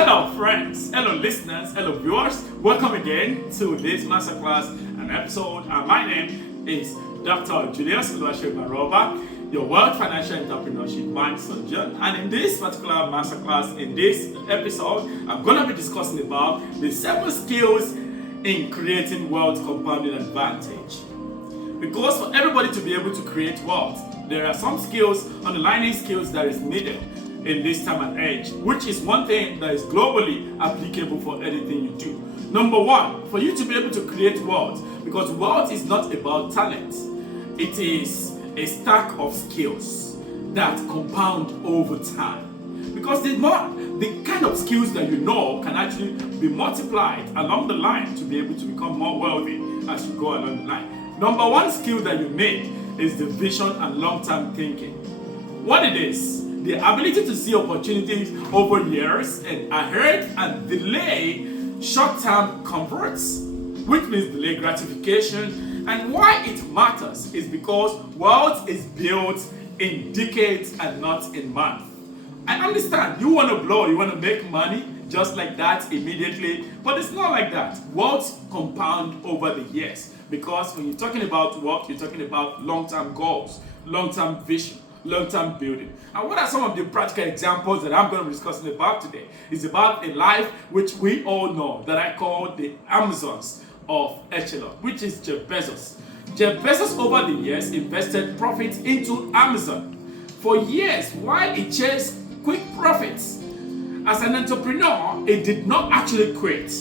Hello friends, hello listeners, hello viewers. Welcome again to this masterclass and episode. My name is Dr. Julius Aroba, your World Financial Entrepreneurship Mind Surgeon. And in this particular masterclass, in this episode, I'm going to be discussing about the 7 skills in creating wealth compounding advantage. Because for everybody to be able to create wealth, there are some skills, underlying skills that is needed in this time and age, which is one thing that is globally applicable for anything you do. Number one, for you to be able to create wealth, because wealth is not about talent, it is a stack of skills that compound over time. Because the kind of skills that you know can actually be multiplied along the line to be able to become more wealthy as you go along the line. Number one skill that you need is the vision and long-term thinking. What it is, the ability to see opportunities over years and ahead and delay short-term comforts, which means delay gratification. And why it matters is because wealth is built in decades and not in months. I understand you want to blow, you want to make money just like that immediately, but it's not like that. Wealth compound over the years, because when you're talking about wealth, you're talking about long-term goals, long-term vision, long-term building. And what are some of the practical examples that I'm going to be discussing about today? It's about a life which we all know that I call the Amazons of Echelon, which is Jeff Bezos. Jeff Bezos over the years invested profits into Amazon for years while he chased quick profits. As an entrepreneur, he did not actually quit.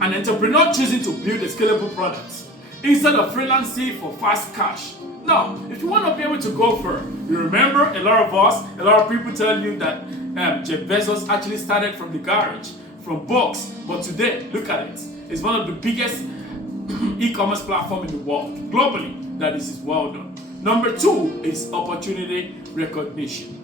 An entrepreneur choosing to build a scalable product instead of freelancing for fast cash. Now, if you want to be able to go for it, you remember a lot of people tell you that Jeff Bezos actually started from the garage, from books, but today, look at it. It's one of the biggest e-commerce platform in the world, globally, that is well done. Number 2 is opportunity recognition.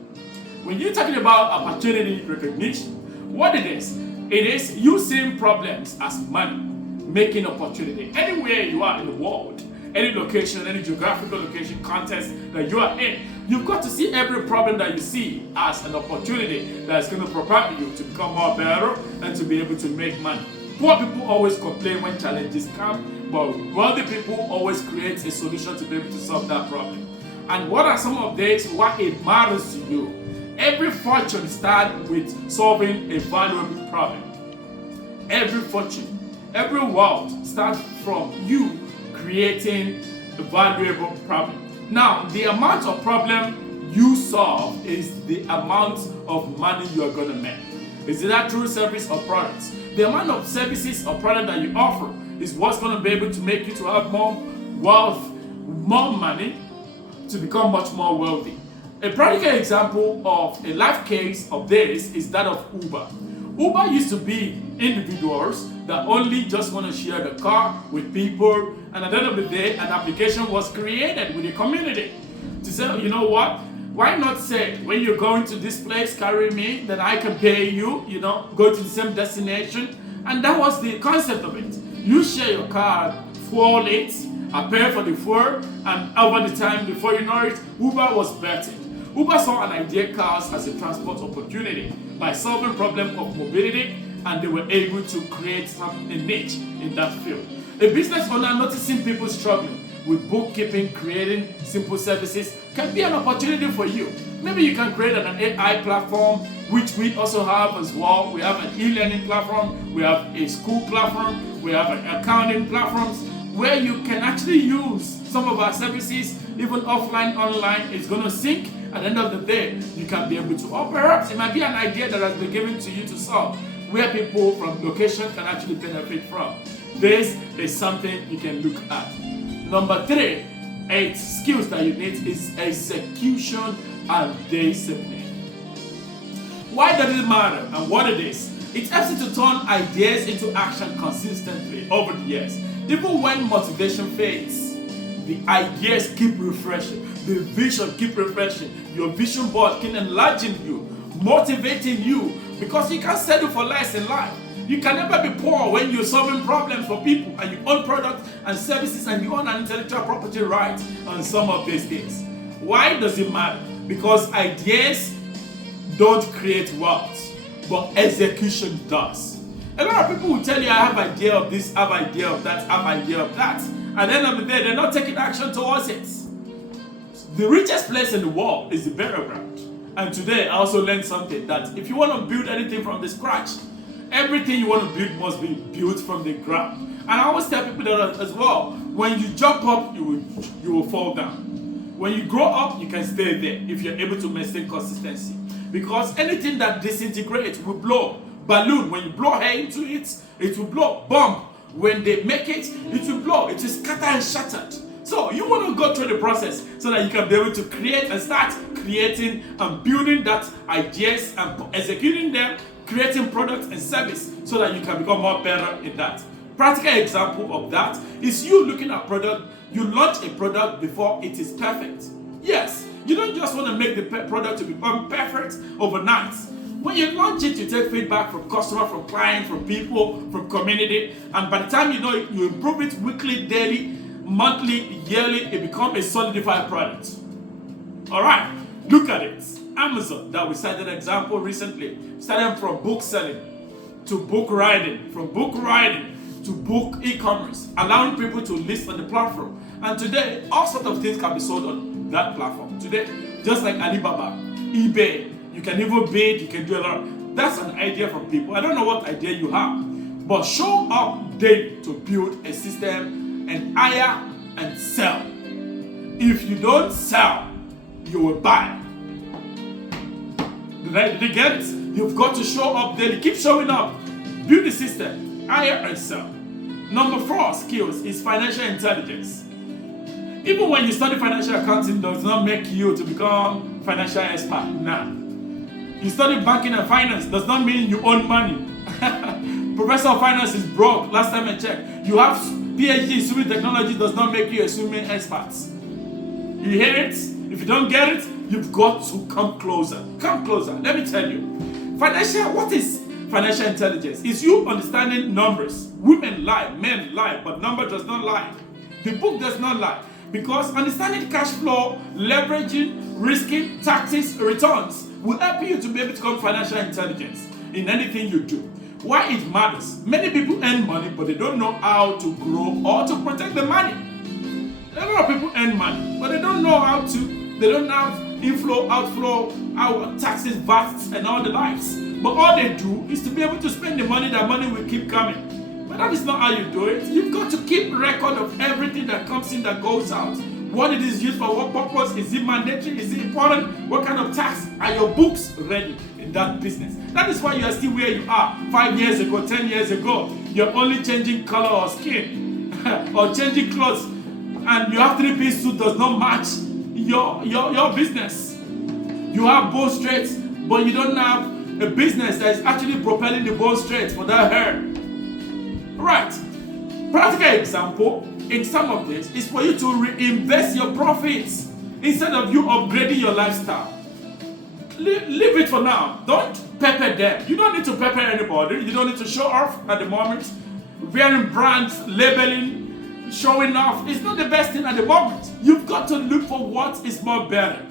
When you're talking about opportunity recognition, what it is you seeing problems as money, making opportunity. Anywhere you are in the world, any location, any geographical location, context that you are in, you've got to see every problem that you see as an opportunity that's going to propel you to become more better and to be able to make money. Poor people always complain when challenges come, but wealthy people always create a solution to be able to solve that problem. And what are some of these? Why it matters to you? Every fortune starts with solving a valuable problem. Every fortune, every wealth starts from you creating a valuable problem. Now, the amount of problem you solve is the amount of money you are going to make. Is it that through service or products? The amount of services or product that you offer is what's going to be able to make you to have more wealth, more money, to become much more wealthy. A practical example of a life case of this is that of Uber. Uber used to be individuals that only just want to share the car with people, and at the end of the day, an application was created with the community to say, you know what, why not say, when you're going to this place, carry me, then I can pay you, go to the same destination. And that was the concept of it. You share your car, fuel it, I pay for the fuel, and over the time, before you know it, Uber was betting. Uber saw an idea cars as a transport opportunity by solving problem of mobility, and they were able to create a niche in that field. A business owner noticing people struggling with bookkeeping, creating simple services can be an opportunity for you. Maybe you can create an AI platform, which we also have as well. We have an e-learning platform, we have a school platform, we have an accounting platforms, where you can actually use some of our services, even offline, online. It's going to sync. At the end of the day, you can be able to, or perhaps it might be an idea that has been given to you to solve, where people from location can actually benefit from. This is something you can look at. Number 3, 8 skills that you need is execution and discipline. Why does it matter and what it is? It helps you to turn ideas into action consistently over the years. Even when motivation fades, the ideas keep refreshing, the vision keep refreshing, your vision board keep enlarging you, motivating you, because you can't settle for less in life. You can never be poor when you're solving problems for people and you own products and services and you own an intellectual property right on some of these things. Why does it matter? Because ideas don't create wealth. but execution does. A lot of people will tell you, I have idea of this, have idea of that, have idea of that. And then of the day, they're not taking action towards it. The richest place in the world is the burial ground. And today, I also learned something, that if you want to build anything from the scratch, everything you want to build must be built from the ground. And I always tell people that as well, when you jump up, you will fall down. When you grow up, you can stay there if you're able to maintain consistency. Because anything that disintegrates will blow. Balloon, when you blow air into it, it will blow. Bomb, when they make it, it will blow. It is scattered and shattered. So you want to go through the process so that you can be able to create and start creating and building that ideas and executing them, creating products and service so that you can become more better in that. Practical example of that is you looking at product. You launch a product before it is perfect. Yes, you don't just want to make the product to become perfect overnight. When you launch it, you take feedback from customer, from client, from people, from community, and by the time you know it, you improve it weekly, daily, monthly, yearly, it becomes a solidified product. All right, look at it. Amazon, that we cited an example recently, starting from book selling to book writing, from book writing to book e-commerce, allowing people to list on the platform. And today, all sorts of things can be sold on that platform. Today, just like Alibaba, eBay, you can even bid, you can do a lot. That's an idea from people. I don't know what idea you have, but show up daily to build a system and hire and sell. If you don't sell, you will buy. Did you get it? You've got to show up daily. Keep showing up. Build the system. Hire and sell. Number 4 skills is financial intelligence. Even when you study financial accounting, does not make you to become financial expert. Nah. You study banking and finance does not mean you own money. Professor of finance is broke. Last time I checked. You have PhD in swimming technology does not make you a swimming expert. You hear it? If you don't get it, you've got to come closer. Come closer. Let me tell you. What is financial intelligence? It's you understanding numbers. Women lie, men lie, but number does not lie. The book does not lie. Because understanding cash flow, leveraging, risking, taxes, returns will help you to be able to become financial intelligence in anything you do. Why it matters? Many people earn money, but they don't know how to grow or to protect the money. A lot of people earn money, but they don't know how to. They don't have inflow, outflow, taxes, VATs, and all the likes. But all they do is to be able to spend the money. That money will keep coming. But that is not how you do it. You've got to keep record of everything that comes in, that goes out. What it is used for, what purpose, is it mandatory, is it important, what kind of tax, are your books ready in that business? That is why you are still where you are 5 years ago, 10 years ago. You're only changing color or skin or changing clothes, and you have 3-piece suit does not match your business. You have bow straights, but you don't have a business that is actually propelling the bow straight for that hair. Right. Practical example in some of this is for you to reinvest your profits instead of you upgrading your lifestyle. Leave it for now. Don't pepper them. You don't need to pepper anybody. You don't need to show off at the moment. Wearing brands, labeling, showing off is not the best thing at the moment. You've got to look for what is more better.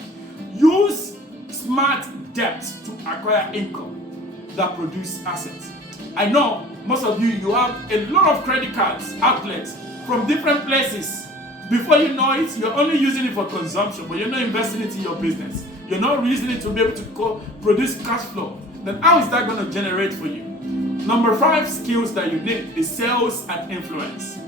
Use smart debt to acquire income that produce assets. I know most of you have a lot of credit cards, outlets from different places. Before you know it, you're only using it for consumption, but you're not investing it in your business. You're not using it to be able to produce cash flow. Then how is that going to generate for you? Number 5 skills that you need is sales and influence.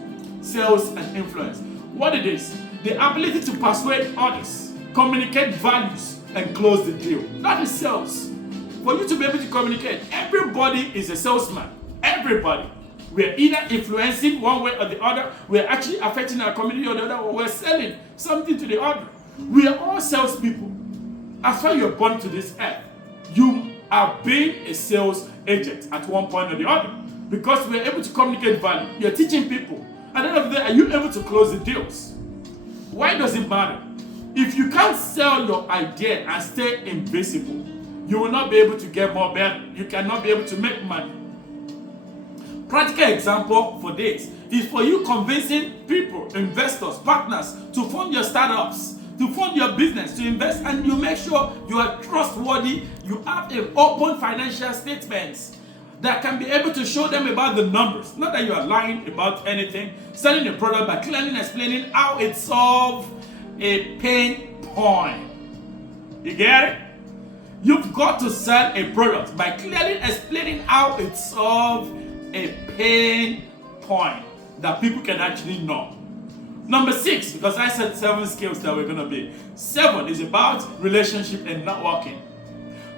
Sales and influence. What it is? The ability to persuade others, communicate values, and close the deal. That is sales. For you to be able to communicate, everybody is a salesman. Everybody. We're either influencing one way or the other. We're actually affecting our community or the other, or we're selling something to the other. We are all salespeople. As far as you're born to this earth, you are being a sales agent at one point or the other. Because we're able to communicate value. You're teaching people. At the end of the day, are you able to close the deals? Why does it matter? If you can't sell your idea and stay invisible, you will not be able to get more better. You cannot be able to make money. Practical example for this is for you convincing people, investors, partners to fund your startups, to fund your business, to invest, and you make sure you are trustworthy. You have an open financial statements that can be able to show them about the numbers. Not that you are lying about anything. Selling a product by clearly explaining how it solves a pain point. You get it? You've got to sell a product by clearly explaining how it solves a pain point that people can actually know. Number 6, because I said 7 skills that we're going to be. 7 is about relationship and networking.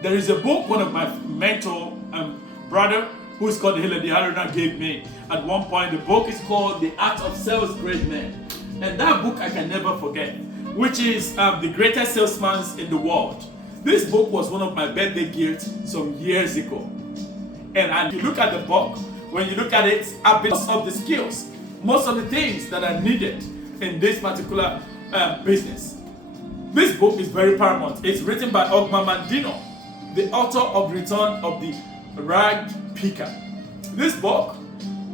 There is a book one of my mentor brother, who is called Hilary Haruna, gave me at one point. The book is called The Art of Sales Great Men. And that book I can never forget, which is The Greatest Salesman in the World. This book was one of my birthday gifts some years ago. And you look at the book, when you look at it, I've been of the skills, most of the things that are needed in this particular business. This book is very paramount. It's written by Ogma Mandino, the author of Return of the Rag Picker. This book,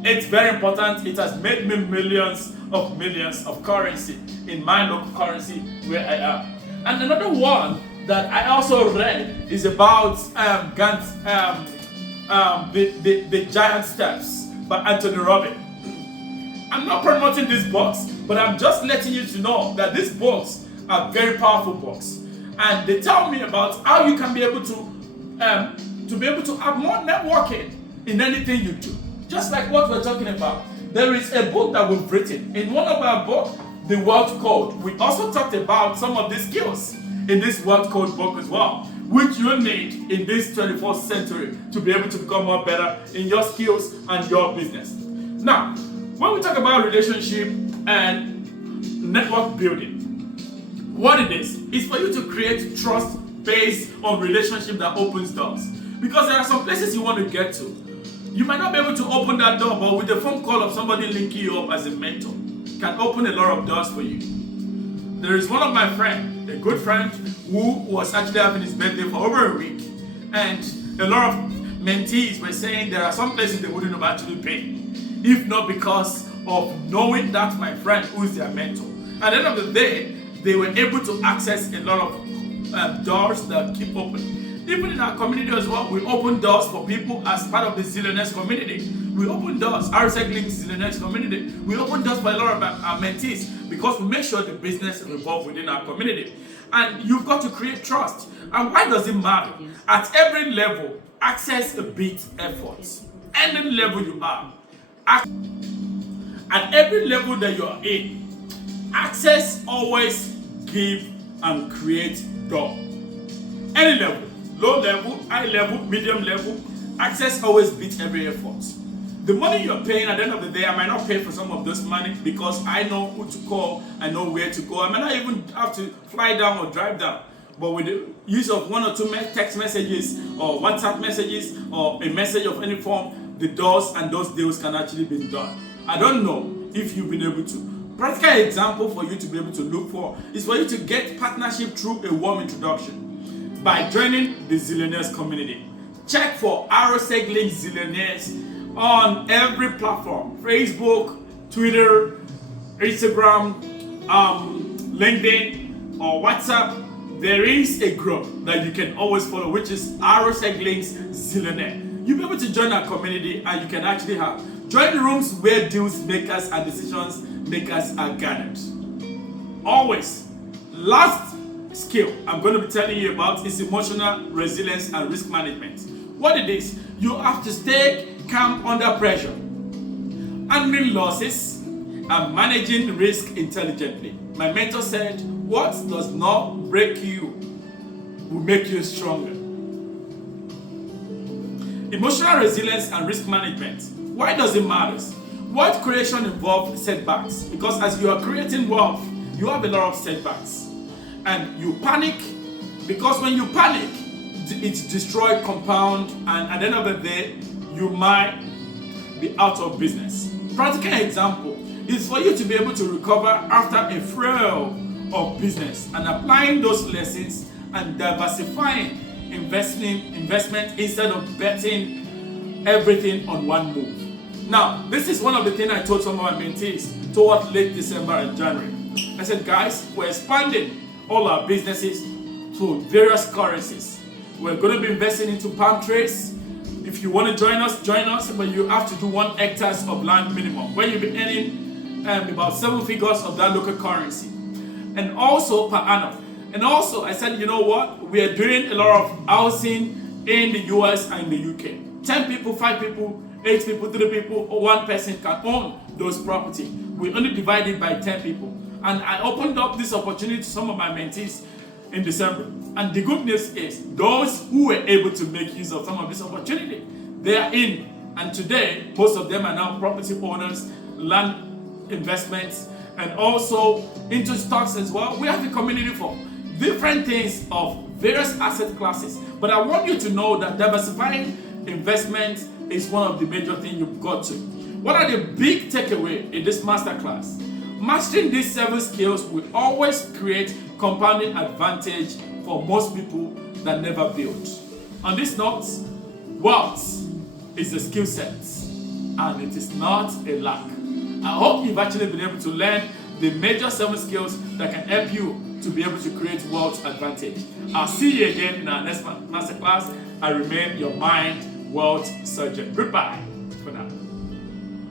it's very important. It has made me millions of currency in my local currency where I am. And another one that I also read is about the Giant Steps by Anthony Robbins. I'm not promoting these books, but I'm just letting you to know that these books are very powerful books, and they tell me about how you can be able to have more networking in anything you do. Just like what we're talking about. There is a book that we've written. In one of our books, The Wealth Code, we also talked about some of the skills in this Wealth Code book as well, which you need in this 21st century to be able to become more better in your skills and your business. Now, when we talk about relationship and network building, what it is for you to create trust based on relationship that opens doors. Because there are some places you want to get to. You might not be able to open that door, but with the phone call of somebody linking you up as a mentor, can open a lot of doors for you. There is one of my friends, a good friend, who was actually having his birthday for over a week, and a lot of mentees were saying there are some places they wouldn't have actually been, if not because of knowing that my friend who is their mentor. At the end of the day, they were able to access a lot of doors that keep open. Even in our community as well, we open doors for people as part of the Zillionaires community. We open doors, RSEC Link Zillionaires community. We open doors for a lot of our mentees because we make sure the business revolves within our community. And you've got to create trust. And why does it matter? At every level, access beats effort. Any level you are. At every level that you are in, access always give and create door. Any level. Low level, high level, medium level, access always beats every effort. The money you're paying at the end of the day, I might not pay for some of this money because I know who to call, I know where to go. I might not even have to fly down or drive down. But with the use of 1 or 2 text messages or WhatsApp messages or a message of any form, the doors and those deals can actually be done. I don't know if you've been able to. Practical example for you to be able to look for is for you to get partnership through a warm introduction. By joining the Zillionaires community. Check for RSEC Link Zillionaires on every platform. Facebook, Twitter, Instagram, LinkedIn, or WhatsApp. There is a group that you can always follow, which is RSEC Links Zillionaire. You'll be able to join our community and you can actually join the rooms where deals makers and decisions makers are gathered. Always. Last skill I'm going to be telling you about is emotional resilience and risk management. What it is, you have to stay calm under pressure, handling losses, and managing risk intelligently. My mentor said, what does not break you will make you stronger. Emotional resilience and risk management. Why does it matter? Wealth creation involves setbacks, because as you are creating wealth, you have a lot of setbacks. And you panic, because when you panic, it destroys compound, and at the end of the day, you might be out of business. Practical example is for you to be able to recover after a frail of business and applying those lessons and diversifying investment instead of betting everything on one move. Now, this is one of the things I told some of my mentees towards late December and January. I said, guys, we're expanding all our businesses to various currencies. We're going to be investing into palm trees. If you want to join us, but you have to do 1 hectare of land minimum, where you'll be earning about 7 figures of that local currency, and also per annum. And also, I said, you know what? We are doing a lot of housing in the US and the UK. 10 people, 5 people, 8 people, 3 people, or 1 person can own those property. We only divide it by 10 people. And I opened up this opportunity to some of my mentees in December. And the good news is, those who were able to make use of some of this opportunity, they are in. And today, most of them are now property owners, land investments, and also into stocks as well. We have a community for different things of various asset classes. But I want you to know that diversifying investment is one of the major things you've got to. What are the big takeaways in this masterclass? Mastering these 7 skills will always create compounding advantage for most people that never build. On this note, wealth is a skill set and it is not a lack. I hope you've actually been able to learn the major 7 skills that can help you to be able to create wealth advantage. I'll see you again in our next masterclass. I remain your mind wealth surgeon. Goodbye.